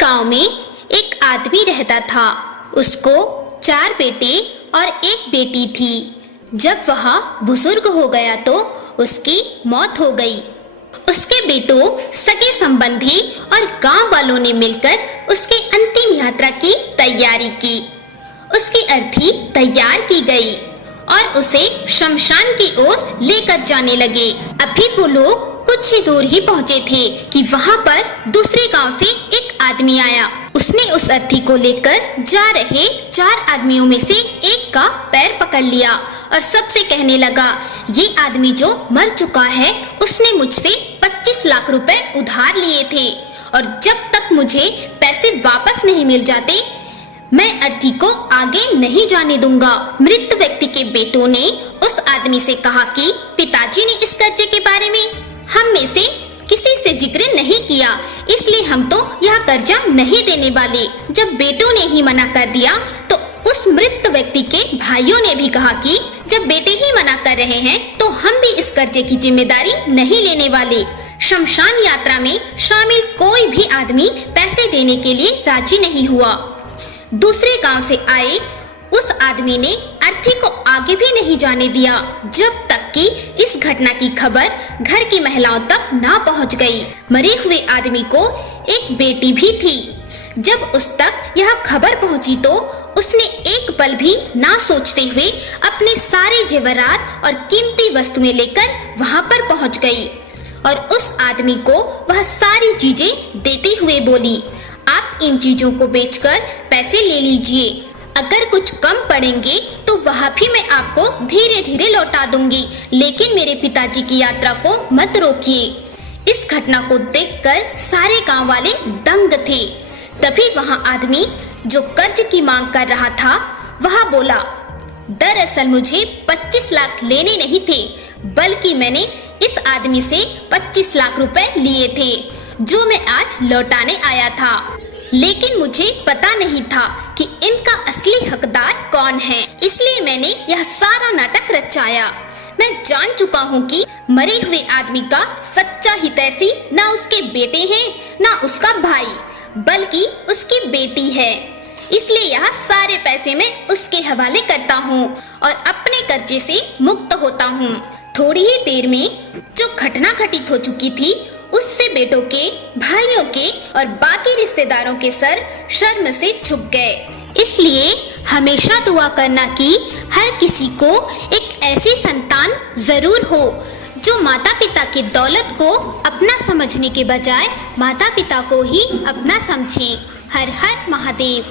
गांव में एक आदमी रहता था। उसको 4 बेटे और 1 बेटी थी। जब वह बुजुर्ग हो गया तो उसकी मौत हो गई। उसके बेटों, सगे संबंधी और गांव वालों ने मिलकर उसके अंतिम यात्रा की तैयारी की। उसकी अर्थी तैयार की गई और उसे शमशान की ओर लेकर जाने लगे। अभी वो लोग कुछ ही दूर ही पहुंचे थे कि वहां पर दूसरे गांव से एक आदमी आया। उसने उस अर्थी को लेकर जा रहे 4 आदमियों में से एक का पैर पकड़ लिया और सबसे कहने लगा, ये आदमी जो मर चुका है उसने मुझसे 25 लाख रुपए उधार लिए थे और जब तक मुझे पैसे वापस नहीं मिल जाते मैं अर्थी को आगे नहीं जाने दूंगा। मृत व्यक्ति के बेटों ने उस आदमी से कहा कि पिताजी ने इस कर्जे के बारे में हम में से किसी से जिक्र नहीं किया, इसलिए हम तो यह कर्जा नहीं देने वाले। जब बेटों ने ही मना कर दिया तो उस मृत व्यक्ति के भाइयों ने भी कहा कि जब बेटे ही मना कर रहे हैं तो हम भी इस कर्जे की जिम्मेदारी नहीं लेने वाले। शमशान यात्रा में शामिल कोई भी आदमी पैसे देने के लिए राजी नहीं हुआ। दूसरे गांव से आए उस आदमी ने अर्थी को आगे भी नहीं जाने दिया जब तक कि इस घटना की खबर घर की महिलाओं तक ना पहुंच गई। मरे हुए आदमी को एक बेटी भी थी। जब उस तक यह खबर पहुंची तो उसने एक पल भी ना सोचते हुए अपने सारे जेवरात और कीमती वस्तुएं लेकर वहां पर पहुंच गई और उस आदमी को वह सारी चीजें देते हुए बोली, आप इन चीजों को बेचकर पैसे ले लीजिए। अगर कुछ कम पड़ेंगे तो वह भी मैं आपको धीरे धीरे लौटा दूंगी, लेकिन मेरे पिताजी की यात्रा को मत रोकिए। इस घटना को देखकर सारे गांव वाले दंग थे। तभी वहां आदमी जो कर्ज की मांग कर रहा था वह बोला, दरअसल मुझे 25 लाख लेने नहीं थे, बल्कि मैंने इस आदमी से 25 लाख रुपए लिए थे जो मैं आज लौटाने आया था, लेकिन मुझे पता नहीं था कि इनका असली हकदार कौन है, इसलिए मैंने यह सारा नाटक रचाया। मैं जान चुका हूँ कि मरे हुए आदमी का सच्चा हितैषी ना उसके बेटे हैं ना उसका भाई, बल्कि उसकी बेटी है। इसलिए यह सारे पैसे मैं उसके हवाले करता हूँ और अपने कर्जे से मुक्त होता हूँ। थोड़ी ही देर में जो घटना घटित हो चुकी थी उससे बेटों के, भाइयों के और बाकी रिश्तेदारों के सर शर्म से झुक गए। इसलिए हमेशा दुआ करना कि हर किसी को एक ऐसी संतान जरूर हो जो माता पिता की दौलत को अपना समझने के बजाय माता पिता को ही अपना समझे। हर हर महादेव।